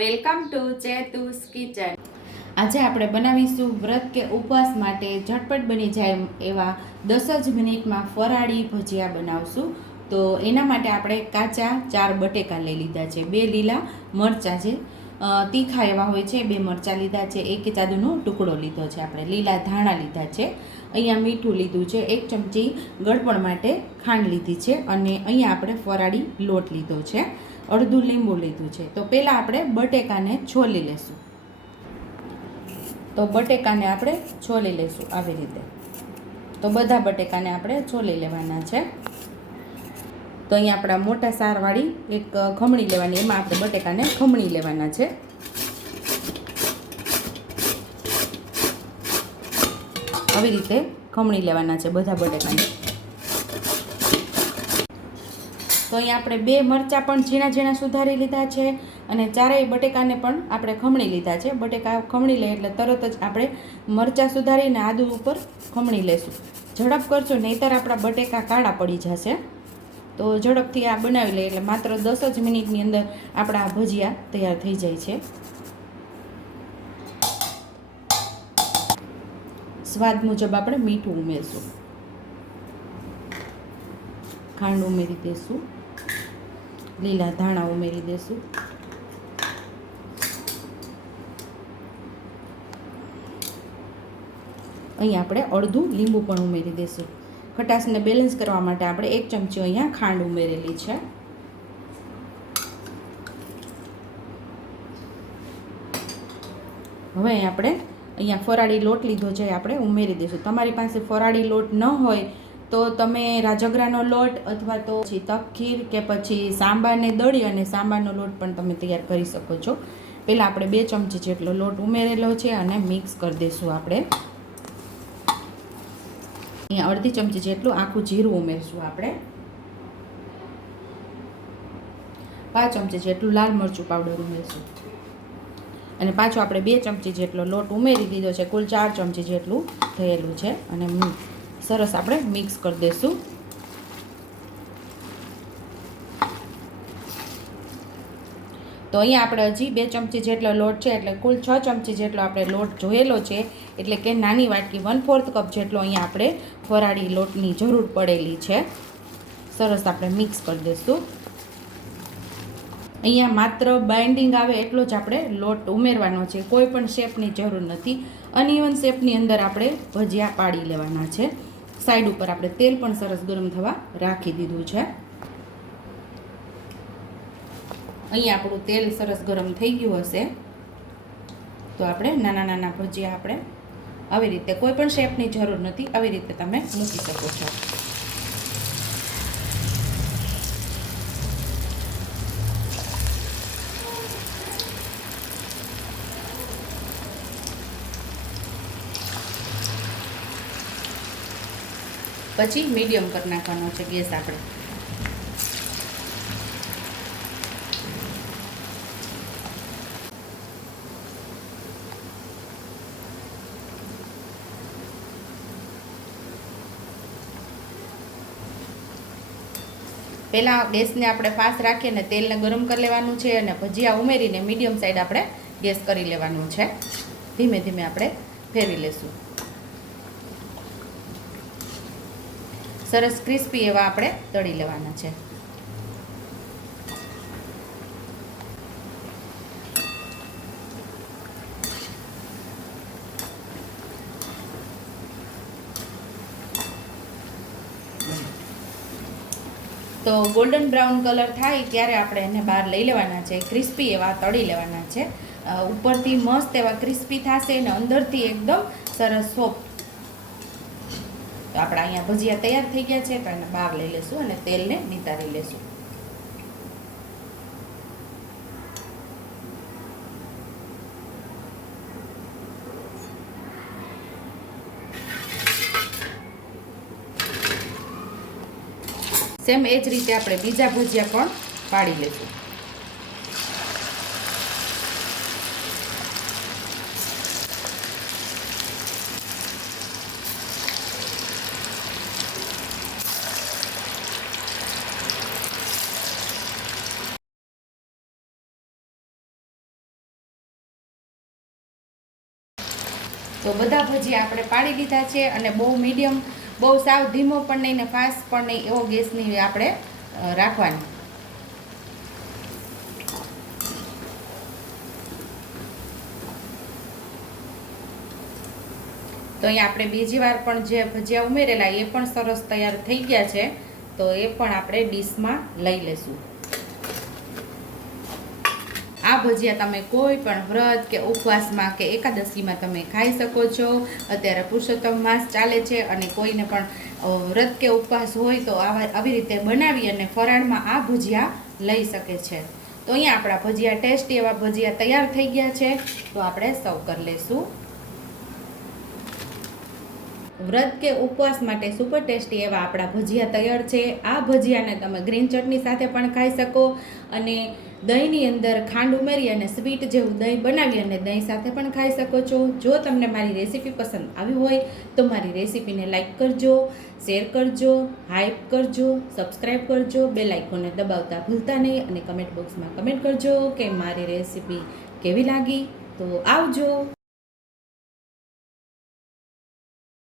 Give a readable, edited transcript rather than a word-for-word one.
Welcome to ચેતુસ kitchen. આજે આપણે બનાવીશું વ્રત કે ઉપવાસ માટે ઝટપટ બની જાય એવા 10 જ મિનિટમાં ફરાળી ભજીયા બનાવશું। તો એના માટે આપણે કાચા 4 બટેકા લઈ લીધા છે, 2 લીલા મરચાં છે, તીખા એવા હોય છે 2 મરચાં લીધા છે, 1 આદુનો ટુકડો લીધો છે, આપણે લીલા ધાણા લીધા છે, અહીંયા મીઠું લીધું છે, 1 ચમચી ગળપણ માટે ખાંડ લીધી છે અને અહીંયા આપણે ફરાળી લોટ લીધો છે, અડધું લીંબુ લીધું છે। તો પહેલાં આપણે બટેકાને છોલી લેશું। તો બટેકાને આપણે છોલી લેશું આવી રીતે। તો બધા બટેકાને આપણે છોલી લેવાના છે। તો અહીંયા આપણા મોટા સારવાળી એક ખમણી લેવાની, એમાં આપણે બટેકાને ખમણી લેવાના છે। આવી રીતે ખમણી લેવાના છે બધા બટેકાને। તો અહીંયા આપણે 2 મરચાં પણ ઝીણા ઝીણા સુધારી લીધા છે અને ચારેય બટેકાને પણ આપણે ખમણી લીધા છે। બટેકા ખમણી લઈએ એટલે તરત જ આપણે મરચાં સુધારીને આદુ ઉપર ખમણી લેશું। ઝડપ કરશું નહીંતર આપણા બટેકા કાળા પડી જશે। તો ઝડપથી આ બનાવી લઈએ એટલે માત્ર 10 જ મિનિટની અંદર આપણા ભજીયા તૈયાર થઈ જાય છે। સ્વાદ મુજબ આપણે મીઠું ઉમેરશું, ખાંડ ઉમેરી દઈશું, લીલા ધાણા ઉમેરી દઈશું, અહીંયા આપણે અડધું લીંબુ પણ ઉમેરી દઈશું। ખટાશને બેલેન્સ કરવા માટે આપણે 1 ચમચી અહીંયા ખાંડ ઉમેરેલી છે। હવે આપણે અહીંયા ફરાળી લોટ લીધો છે, આપણે ઉમેરી દઈશું। તમારી પાસે ફરાળી લોટ ન હોય તો તમે રાજગરાનો લોટ અથવા તો પછી તપખીર કે પછી સાંબારને દળી અને સાંબારનો લોટ પણ તમે તૈયાર કરી શકો છો। પહેલાં આપણે 2 ચમચી જેટલો લોટ ઉમેરેલો છે અને મિક્સ કરી દઈશું આપણે। અહીંયા અડધી ચમચી જેટલું આખું જીરું ઉમેરશું આપણે, 5 ચમચી જેટલું લાલ મરચું પાવડર ઉમેરશું અને પાછું આપણે 2 ચમચી જેટલો લોટ ઉમેરી દીધો છે, કુલ 4 ચમચી જેટલું થયેલું છે અને સરસ આપણે મિક્સ કરી દઈશું। તો અહીંયા આપણે હજી 2 ચમચી જેટલો લોટ છે એટલે કુલ 6 ચમચી જેટલો આપણે લોટ જોયેલો છે, એટલે કે નાની વાટકી 1/4 કપ જેટલો અહીંયા આપણે ફરાળી લોટની જરૂર પડેલી છે। સરસ આપણે મિક્સ કરી દઈશું। અહીંયા માત્ર બાઇન્ડિંગ આવે એટલો જ આપણે લોટ ઉમેરવાનો છે, કોઈ પણ શેપની જરૂર નથી। અનઇવન શેપની અંદર આપણે ભજીયા પાડી લેવાના છે। સાઈડ ઉપર આપણે તેલ પણ સરસ ગરમ થવા રાખી દીધું છે। અહીંયા આપણું તેલ સરસ ગરમ થઈ ગયું હશે તો આપણે નાના નાના ભજીયા આપણે આવી રીતે, કોઈ પણ શેપની જરૂર નથી, આવી રીતે તમે મૂકી શકો છો। પછી મીડિયમ કરી નાખવાનો છે ગેસ આપણે। પહેલાં ગેસને આપણે ફાસ્ટ રાખીને તેલને ગરમ કરી લેવાનું છે અને ભજીયા ઉમેરીને મીડિયમ સાઈડ આપણે ગેસ કરી લેવાનું છે। ધીમે ધીમે આપણે ફેરવી લેશું। સરસ ક્રિસ્પી એવા આપણે તળી લેવાના છે। તો ગોલ્ડન બ્રાઉન કલર થાય ત્યારે આપણે એને બહાર લઈ લેવાના છે, ક્રિસ્પી એવા તળી લેવાના છે। ઉપરથી મસ્ત એવા ક્રિસ્પી થશે અને અંદરથી એકદમ સરસ સોફ્ટ। તો આપણા અહીંયા ભજીયા તૈયાર થઈ ગયા છે, તો એને બહાર લઈ લેશું અને તેલને નિતારી લેશું। સેમ એ જ રીતે આપણે બીજા ભજીયા પણ પાડી લઈશું। તો બધા ભજીયા આપણે પાડી લીધા છે અને બહુ મીડિયમ, બહુ સાવ ધીમો પણ નહીં ને ફાસ્ટ પણ નહીં એવો ગેસની આપણે રાખવાની. તો અહીંયા આપણે બીજી વાર પણ જે ભજીયા ઉમેરેલા એ પણ સરસ તૈયાર થઈ ગયા છે. તો એ પણ આપણે ડીશમાં લઈ લેશું. આ ભજીયા તમે કોઈ પણ વ્રત કે ઉપવાસમાં કે એકાદશીમાં તમે ખાઈ શકો છો. અત્યારે પુરુષોત્તમ માસ ચાલે છે અને કોઈને પણ વ્રત કે ઉપવાસ હોય તો આવી રીતે બનાવી અને ફરાળમાં આ ભજીયા લઈ શકે છે. તો અહીંયા આપણા ભજીયા ટેસ્ટી એવા ભજીયા તૈયાર થઈ ગયા છે. તો આપણે સર્વ કરી લઈશું. વ્રત કે ઉપવાસ માટે સુપર ટેસ્ટી એવા આપણા ભજીયા તૈયાર છે. આ ભજીયાને તમે ગ્રીન ચટણી સાથે પણ ખાઈ શકો અને દહીંની અંદર ખાંડ ઉમેરી અને સ્વીટ જેવું દહીં બનાવી અને દહીં સાથે પણ ખાઈ શકો છો. જો તમને મારી રેસીપી પસંદ આવી હોય તો મારી રેસીપીને લાઈક કરજો, શેર કરજો, હાઈપ કરજો, સબસ્ક્રાઈબ કરજો, બેલ આઇકોનને દબાવતા ભૂલતા નહીં અને કમેન્ટ બોક્સમાં કમેન્ટ કરજો કે મારી રેસીપી કેવી લાગી. તો આવજો.